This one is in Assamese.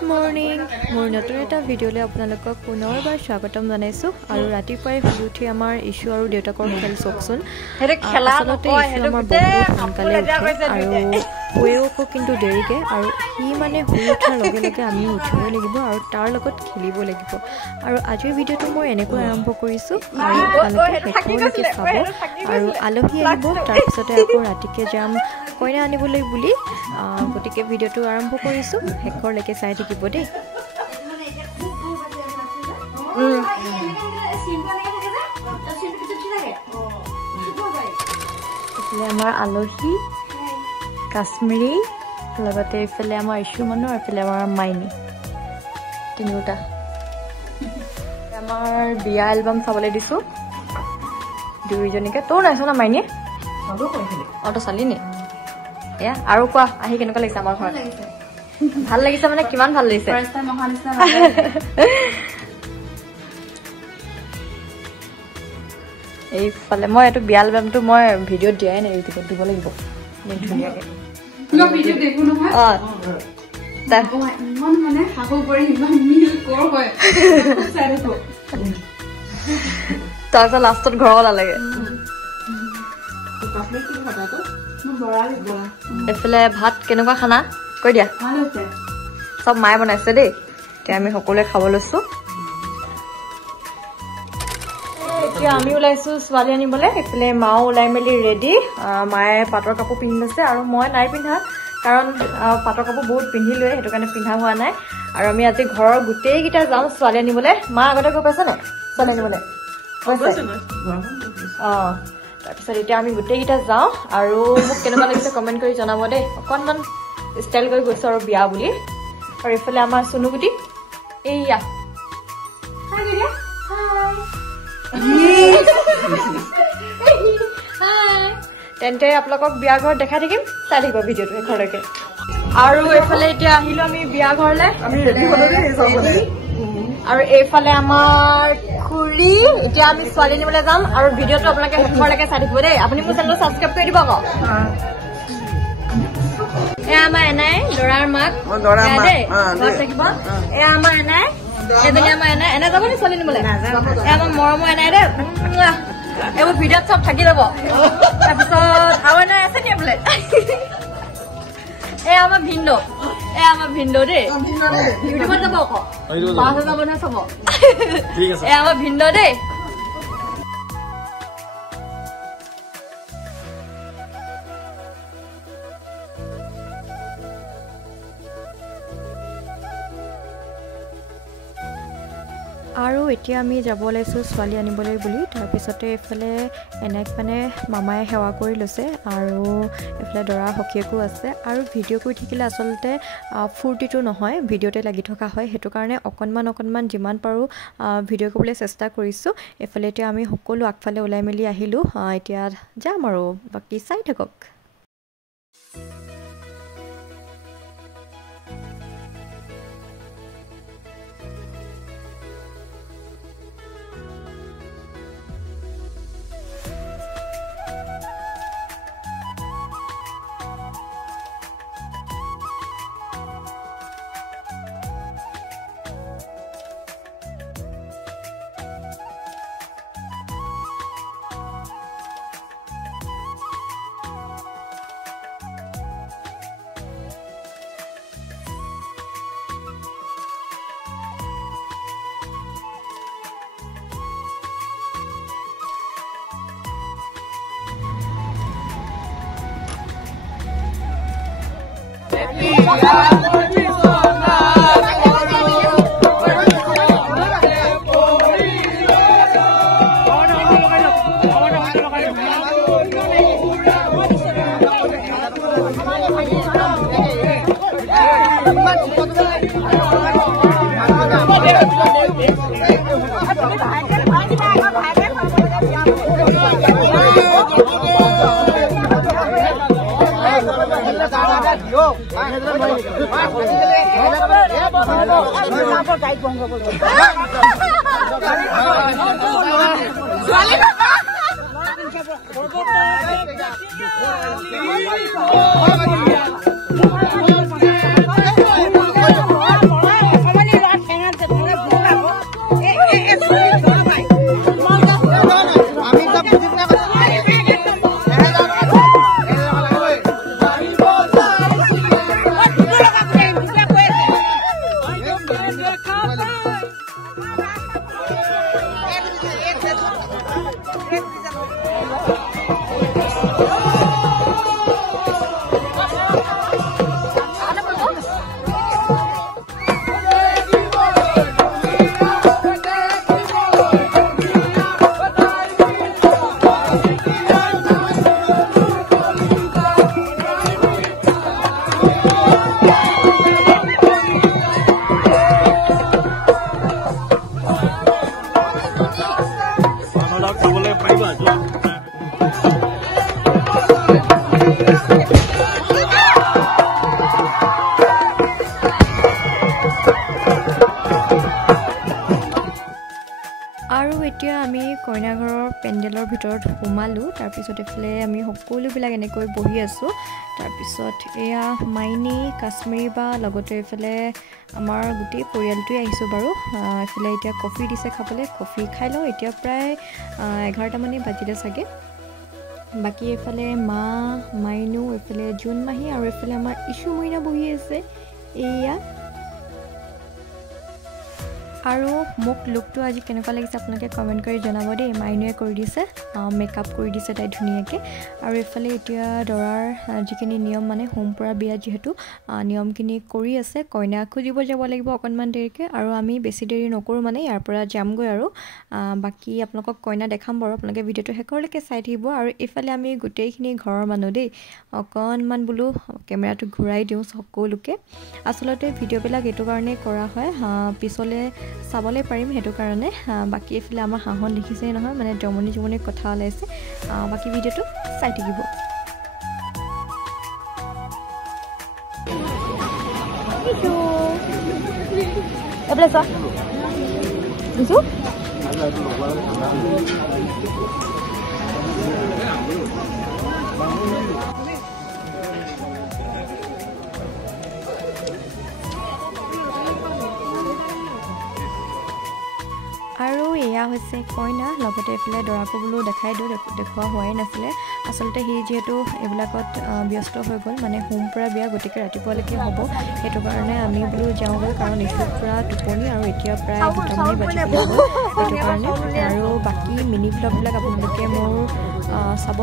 Good morning. More নতুন এটা ভিডিঅ'লৈ আপোনালোকক পুনৰবাৰ স্বাগতম জনাইছো আৰু ৰাতিপুৱাই শুই উঠি আমাৰ ইছু আৰু দেউতাকৰ খেল চকচোন আচলতে ইছু আমাৰ বহুত সোনকালে উঠে আৰু শুৱেও কিন্তু দেৰিকে আৰু সি মানে শুই উঠাৰ লগে লগে আমি উঠিব লাগিব আৰু তাৰ লগত খেলিব লাগিব আৰু আজিৰ ভিডিঅ'টো মই এনেকৈ আৰম্ভ কৰিছো আৰু আপোনালোকে শেষলৈকে চাব আৰু আলহী আহিব তাৰপিছতে আকৌ ৰাতিকে যাম কইনা আনিবলৈ বুলি গতিকে ভিডিঅ'টো আৰম্ভ কৰিছো শেষলৈকে চাই থাকিব দেই আমাৰ আলহী কাশ্মীৰী লগতে ইফালে আমাৰ ইছু মানুহ আৰু ইফালে আমাৰ মাইনী তিনিটা আমাৰ বিয়া এলবাম চাবলৈ দিছো দুইজনীকে তোৰ নাইছ না মাইনী অটো চালি নি এয়া আৰু কোৱা আহি কেনেকুৱা লাগিছে আমাৰ ঘৰত ভাল লাগিছে মানে কিমান ভাল লাগিছে এইফালে মই এইটো বিয়া এলবামটো মই ভিডিঅ'ত দিয়াই নাই ইউটিউবত দিব লাগিব ধুনীয়াকে তাৰপিছত লাষ্টত ঘৰ ওলালেগে এইফালে ভাত কেনেকুৱা খানা কৈ দিয়া চব মায়ে বনাইছে দেই এতিয়া আমি সকলোৱে খাব লৈছো এতিয়া আমি ওলাইছো ছোৱালী আনিবলৈ এইফালে মাও ওলাই মেলি ৰেডি মায়ে পাটৰ কাপোৰ পিন্ধি লৈছে আৰু মই নাই পিন্ধা কাৰণ পাটৰ কাপোৰ বহুত পিন্ধিলোৱে সেইটো কাৰণে পিন্ধা হোৱা নাই আৰু আমি আজি ঘৰৰ গোটেইকেইটা যাওঁ ছোৱালী আনিবলৈ মা আগতে গৈ পাইছে নে ছোৱালী আনিবলৈ তাৰপিছত এতিয়া আমি গোটেইকেইটা যাওঁ আৰু মোক কেনেকুৱা লাগিছে কমেণ্ট কৰি জনাব দেই অকণমান ষ্টাইল কৰি গৈছো আৰু বিয়া বুলি আৰু এইফালে আমাৰ চুনুগুটি এইয়া তেন্তে আপোনালোকক বিয়া ঘৰত দেখাই থাকিম চাই থাকিব ভিডিঅ'টো শেষলৈকে আৰু এইফালে এতিয়া আহিলো আমি বিয়া ঘৰলে আৰু এইফালে আমাৰ খুৰী এতিয়া আমি ছোৱালী নিবলৈ যাম আৰু ভিডিঅ'টো আপোনালোকে শেষলৈকে চাই থাকিব দেই আপুনি মোৰ চেনেলটো ছাবস্ক্ৰাইব কৰি দিব আকৌ এয়া আমাৰ এনাই ল'ৰাৰ মাক দেই ঘৰত থাকিব এয়া আমাৰ এনাই এজনী আমাৰ এনাই এনাই যাব নি ছোৱালী নিবলৈ এয়া আমাৰ মৰমৰ এনাই দেই এইবোৰ ভিডিঅ'ত চব থাকি ল'ব তাৰপিছত আৰু এনাই আছে নি বোলে এয়া আমাৰ ভিন্দ দেই ইউটিউবত যাব আকৌ 5,000 যাব নহয় চাব এয়া আমাৰ ভিন্দ দেই আৰু এতিয়া আমি যাব ওলাইছো ছোৱালী আনিবলৈ বুলি তাৰপিছতে এইফালে এনাইক মানে মামায়ে সেৱা কৰি লৈছে আৰু এইফালে দৰা সখীয়েকো আছে আৰু ভিডিঅ' কৰি থাকিলে আচলতে ফূৰ্তিটো নহয় ভিডিঅ'তে লাগি থকা হয় সেইটো কাৰণে অকণমান যিমান পাৰোঁ ভিডিঅ' কৰিবলৈ চেষ্টা কৰিছোঁ এইফালে এতিয়া আমি সকলো আগফালে ওলাই মেলি আহিলোঁ এতিয়া যাম আৰু বাকী চাই থাকক ছোৱালী এতিয়া আমি কইনা ঘৰৰ পেণ্ডেলৰ ভিতৰত সোমালোঁ তাৰপিছত এফালে আমি সকলোবিলাক এনেকৈ বহি আছোঁ তাৰপিছত এয়া মাইনী কাশ্মীৰী বা লগতে এফালে আমাৰ গোটেই পৰিয়ালটোৱে আহিছোঁ বাৰু এফালে এতিয়া কফি দিছে খাবলৈ কফি খাই লওঁ এতিয়া প্ৰায় 11টা মানে বাজিলে চাগে বাকী এফালে মা মাইনু এফালে জোনমাহী আৰু এফালে আমাৰ ইছু মইনা বহি আছে এয়া আৰু মোক লুকটো আজি কেনেকুৱা লাগিছে আপোনালোকে কমেণ্ট কৰি জনাব দেই মাইনুৱে কৰি দিছে মেকআপ কৰি দিছে তাই ধুনীয়াকৈ আৰু এফালে এতিয়া দৰাৰ যিখিনি নিয়ম মানে হোমপুৰা বিয়া যিহেতু নিয়মখিনি কৰি আছে কইনা খুজিব যাব লাগিব অকণমান দেৰিকৈ আৰু আমি বেছি দেৰি নকৰোঁ মানে ইয়াৰ পৰা যামগৈ আৰু বাকী আপোনালোকক কইনা দেখাম বাৰু আপোনালোকে ভিডিঅ'টো শেষলৈকে চাই থাকিব আৰু এইফালে আমি গোটেইখিনি ঘৰৰ মানুহ দেই অকণমান বোলো কেমেৰাটো ঘূৰাই দিওঁ সকলোকে আচলতে ভিডিঅ'বিলাক এইটো কাৰণেই কৰা হয় পিছলৈ চাবলৈ পাৰিম সেইটো কাৰণে বাকী এফালে আমাৰ হাঁহন দেখিছেই নহয় মানে জমনি কথা ওলাইছে বাকী ভিডিঅ'টো চাই থাকিব আৰু এয়া হৈছে কইনা লগতে এফালে দৰাকো বোলো দেখাই দিওঁ দেখুওৱা হোৱাই নাছিলে আচলতে সি যিহেতু এইবিলাকত ব্যস্ত হৈ গ'ল মানে হোমপুৰা বিয়া গতিকে ৰাতিপুৱালৈকে হ'ব সেইটো কাৰণে আমি বোলো যাওঁগৈ কাৰণ ইছু পুৰা টোপনি আৰু এতিয়া প্ৰায় 2টামান বাজিব সেইটো কাৰণে আৰু বাকী মিনি ভ্লগবিলাক আপোনালোকে মোৰ চাব